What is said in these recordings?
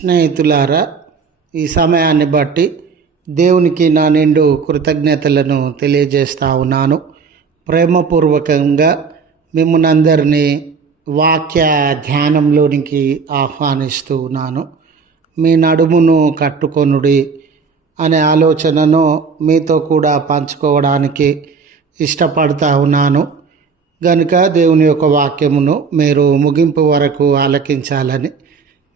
స్నేహితులారా, ఈ సమయాన్ని బట్టి దేవునికి నా నిండు కృతజ్ఞతలను తెలియజేస్తా ఉన్నాను. ప్రేమపూర్వకంగా మిమ్మల్ని అందరినీ వాక్య ధ్యానంలోనికి ఆహ్వానిస్తూ ఉన్నాను. మీ నడుమును కట్టుకొనుడి అనే ఆలోచనను మీతో కూడా పంచుకోవడానికి ఇష్టపడతా ఉన్నాను. గనుక దేవుని యొక్క వాక్యమును మీరు ముగింపు వరకు ఆలకించాలని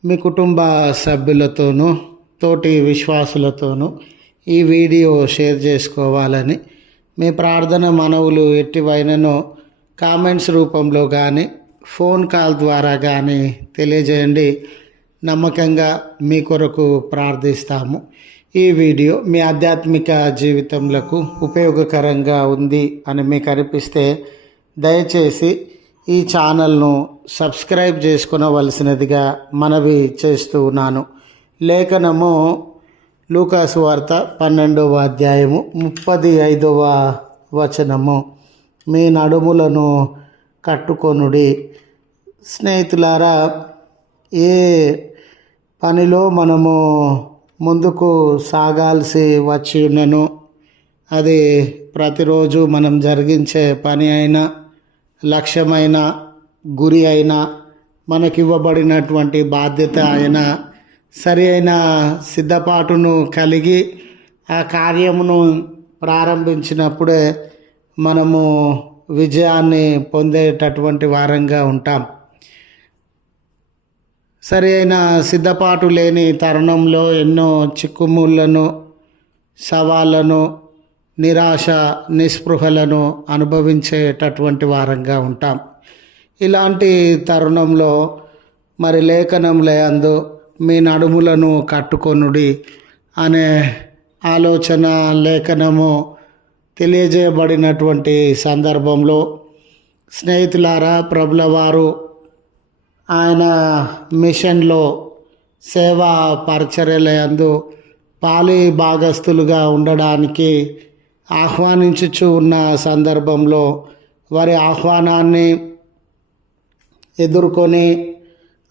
మీ కుటుంబ సభ్యులతోనూ తోటి విశ్వాసులతోనూ ఈ వీడియో షేర్ చేసుకోవాలని మీ ప్రార్థన మనవులు ఎట్టివైనను కామెంట్స్ రూపంలో కానీ ఫోన్ కాల్ ద్వారా కానీ తెలియజేయండి. నమ్మకంగా మీ కొరకు ప్రార్థిస్తాము. ఈ వీడియో మీ ఆధ్యాత్మిక జీవితంలో ఉపయోగకరంగా ఉంది అని మీకు అనిపిస్తే దయచేసి ఈ ఛానల్ను సబ్స్క్రైబ్ చేసుకునవలసినదిగా మనవి చేస్తూ ఉన్నాను. లేఖనము లూకాసు వార్త 12వ అధ్యాయము 35వ వచనము, మీ నడుములను కట్టుకొనుడి. స్నేహితులారా, ఏ పనిలో మనము ముందుకు సాగాల్సి వచ్చి ఉన్నను, అది ప్రతిరోజు మనం జరిగించే పని అయినా, లక్ష్యమైన, గురి అయినా, మనకివ్వబడినటువంటి బాధ్యత అయినా సరి అయిన సిద్ధపాటును కలిగి ఆ కార్యమును ప్రారంభించినప్పుడే మనము విజయాన్ని పొందేటటువంటి వారంగా ఉంటాం. సరి అయిన సిద్ధపాటు లేని తరుణంలో ఎన్నో చిక్కుముళ్లను, సవాళ్లను, నిరాశ, నిస్పృహలను అనుభవించేటటువంటి వారంగా ఉంటాం. ఇలాంటి తరుణంలో మరి లేఖనంలో అందు మీ నడుములను కట్టుకొనుడి అనే ఆలోచన లేఖనము తెలియజేయబడినటువంటి సందర్భంలో స్నేహితులారా, ప్రభుల వారు ఆయన మిషన్లో సేవా పరిచర్యలందు పాలి భాగస్థులుగా ఉండడానికి ఆహ్వానించుచు ఉన్న సందర్భంలో వారి ఆహ్వానాన్ని ఎదుర్కొని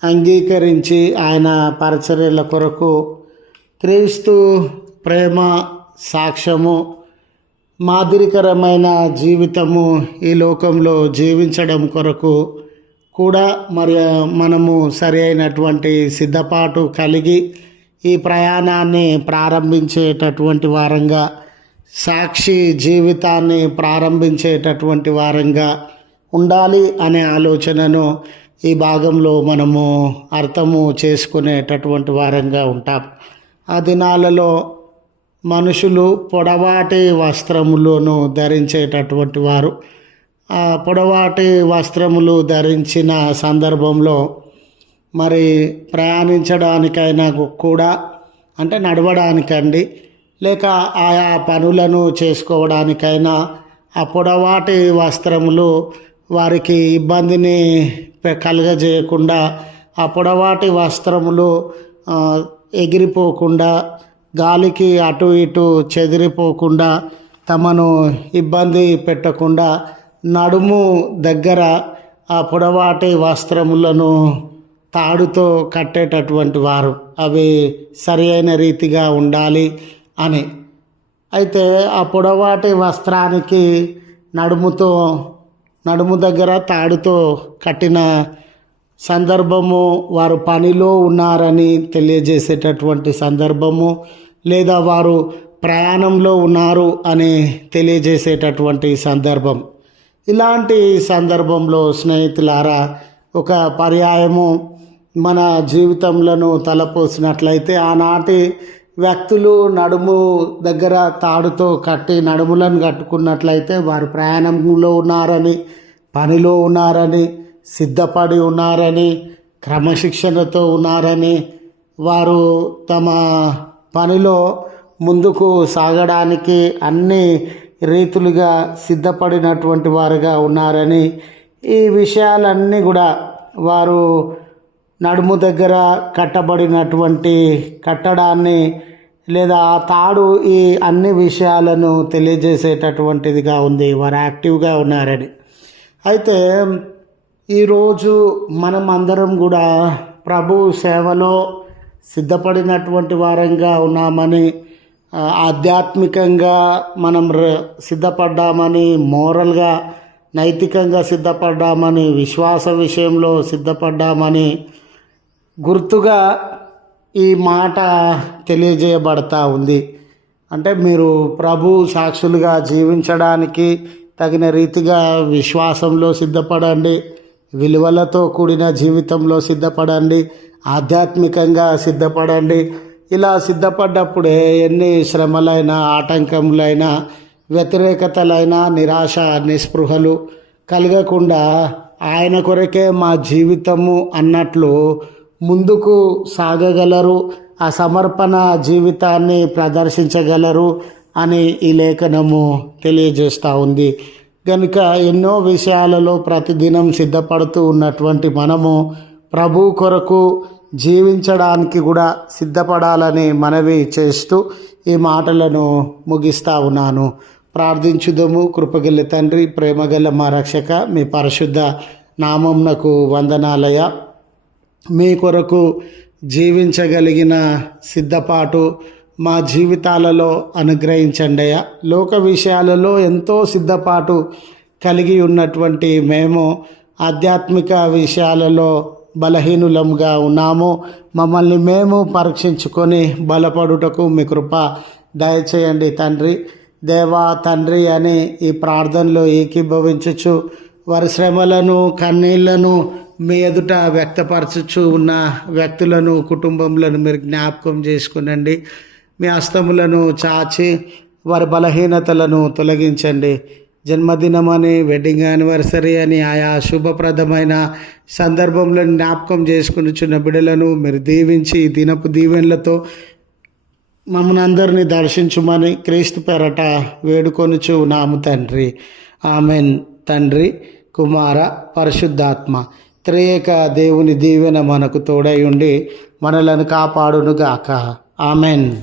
అంగీకరించి ఆయన పరిచర్యల కొరకు క్రీస్తు ప్రేమ సాక్ష్యము, మాదిరికరమైన జీవితము ఈ లోకంలో జీవించడం కొరకు కూడా మరి మనము సరి అయినటువంటి సిద్ధపాటు కలిగి ఈ ప్రయాణాన్ని ప్రారంభించేటటువంటి వారంగా, సాక్షి జీవితాన్ని ప్రారంభించేటటువంటి వారంగా ఉండాలి అనే ఆలోచనను ఈ భాగంలో మనము అర్థము చేసుకునేటటువంటి వారంగా ఉంటాం. ఆ దినాలలో మనుషులు పొడవాటి వస్త్రములను ధరించేటటువంటి వారు. ఆ పొడవాటి వస్త్రములు ధరించిన సందర్భంలో మరి ప్రయాణించడానికైనా కూడా, అంటే నడవడానికండి, లేక ఆయా పనులను చేసుకోవడానికైనా ఆ పొడవాటి వస్త్రములు వారికి ఇబ్బందిని కలుగజేయకుండా, ఆ పొడవాటి వస్త్రములు ఎగిరిపోకుండా, గాలికి అటు ఇటు చెదిరిపోకుండా, తమను ఇబ్బంది పెట్టకుండా నడుము దగ్గర ఆ పొడవాటి వస్త్రములను తాడుతో కట్టేటటువంటి వారు. అవి సరి అయిన రీతిగా ఉండాలి అని. అయితే ఆ పొడవాటి వస్త్రానికి నడుము దగ్గర తాడుతో కట్టిన సందర్భము వారు పనిలో ఉన్నారని తెలియజేసేటటువంటి సందర్భము, లేదా వారు ప్రయాణంలో ఉన్నారు అని తెలియజేసేటటువంటి సందర్భం. ఇలాంటి సందర్భంలో స్నేహితులారా, ఒక పర్యాయము మన జీవితంలో తలపోసినట్లయితే ఆనాటి వ్యక్తులు నడుము దగ్గర తాడుతో కట్టి నడుములను కట్టుకున్నట్లయితే వారు ప్రయాణంలో ఉన్నారని, పనిలో ఉన్నారని, సిద్ధపడి ఉన్నారని, క్రమశిక్షణతో ఉన్నారని, వారు తమ పనిలో ముందుకు సాగడానికి అన్ని రీతులుగా సిద్ధపడినటువంటి వారుగా ఉన్నారని, ఈ విషయాలన్నీ కూడా వారు నడుము దగ్గర కట్టబడినటువంటి కట్టడాన్ని లేదా ఆ తాడు ఈ అన్ని విషయాలను తెలియజేసేటటువంటిదిగా ఉంది. వారు యాక్టివ్గా ఉన్నారని. అయితే ఈరోజు మనం అందరం కూడా ప్రభు సేవలో సిద్ధపడినటువంటి వారంగా ఉన్నామని, ఆధ్యాత్మికంగా మనం సిద్ధపడ్డామని, మోరల్గా నైతికంగా సిద్ధపడ్డామని, విశ్వాస విషయంలో సిద్ధపడ్డామని గుర్తుగా ఈ మాట తెలియజేయబడతా ఉంది. అంటే మీరు ప్రభు సాక్షులుగా జీవించడానికి తగిన రీతిగా విశ్వాసంలో సిద్ధపడండి, విలువలతో కూడిన జీవితంలో సిద్ధపడండి, ఆధ్యాత్మికంగా సిద్ధపడండి. ఇలా సిద్ధపడ్డప్పుడే ఎన్ని శ్రమలైనా, ఆటంకములైనా, వ్యతిరేకతలైనా, నిరాశ నిస్పృహలు కలగకుండా ఆయన కొరకే మా జీవితము అన్నట్లు ముందుకు సాగగలరు, ఆ సమర్పణ జీవితాన్ని ప్రదర్శించగలరు అని ఈ లేఖనము తెలియజేస్తూ ఉంది. కనుక ఎన్నో విషయాలలో ప్రతిదినం సిద్ధపడుతూ ఉన్నటువంటి మనము ప్రభు కొరకు జీవించడానికి కూడా సిద్ధపడాలని మనవి చేస్తూ ఈ మాటలను ముగిస్తూ ఉన్నాను. ప్రార్థించుదము. కృపగల తండ్రి, ప్రేమగల మా రక్షక, మీ పరిశుద్ధ నామమునకు వందనాలయ. మీ కొరకు జీవించగలిగిన సిద్ధపాటు మా జీవితాలలో అనుగ్రహించండి అయ్యా. లోక విషయాలలో ఎంతో సిద్ధపాటు కలిగి ఉన్నటువంటి మేము ఆధ్యాత్మిక విషయాలలో బలహీనులముగా ఉన్నాము. మమ్మల్ని మేము పరీక్షించుకొని బలపడుటకు మీ కృప దయచేయండి తండ్రి. దేవా తండ్రి అని ఈ ప్రార్థనలో ఏకీభవించుచు వారి శ్రమలను, కన్నీళ్లను మీ ఎదుట వ్యక్తపరచుచు ఉన్న వ్యక్తులను, కుటుంబములను మీరు జ్ఞాపకం చేసుకునండి. మీ హస్తములను చాచి వారి బలహీనతలను తొలగించండి. జన్మదినమని, వెడ్డింగ్ యానివర్సరీ అని ఆయా శుభప్రదమైన సందర్భంలో జ్ఞాపకం చేసుకునిచున్న బిడ్డలను మీరు దీవించి దినపు దీవెనలతో మమ్మల్ని అందరినీ దర్శించుమని క్రీస్తు పేరట వేడుకొనుచు నాము తండ్రి. ఆమెన్. తండ్రి, కుమార, పరిశుద్ధాత్మ త్రియేక దేవుని దీవెన మనకు తోడై ఉండి మనలను కాపాడునుగాక. ఆమెన్.